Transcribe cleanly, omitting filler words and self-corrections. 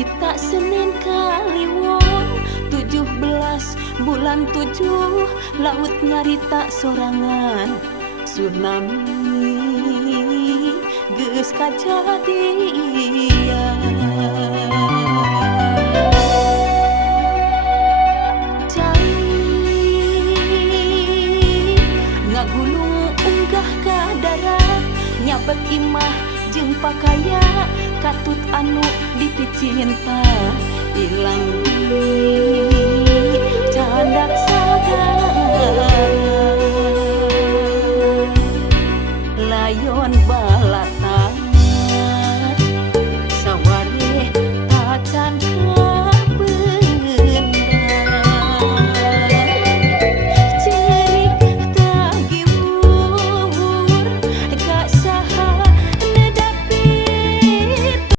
nyarita Senin Kaliwon 17 bulan 7 laut nyarita sorangan tsunami geus kajadian cai ngagulung unggah ka darat nyabet imah jeung pakaya katut anu dipicinta ilang deui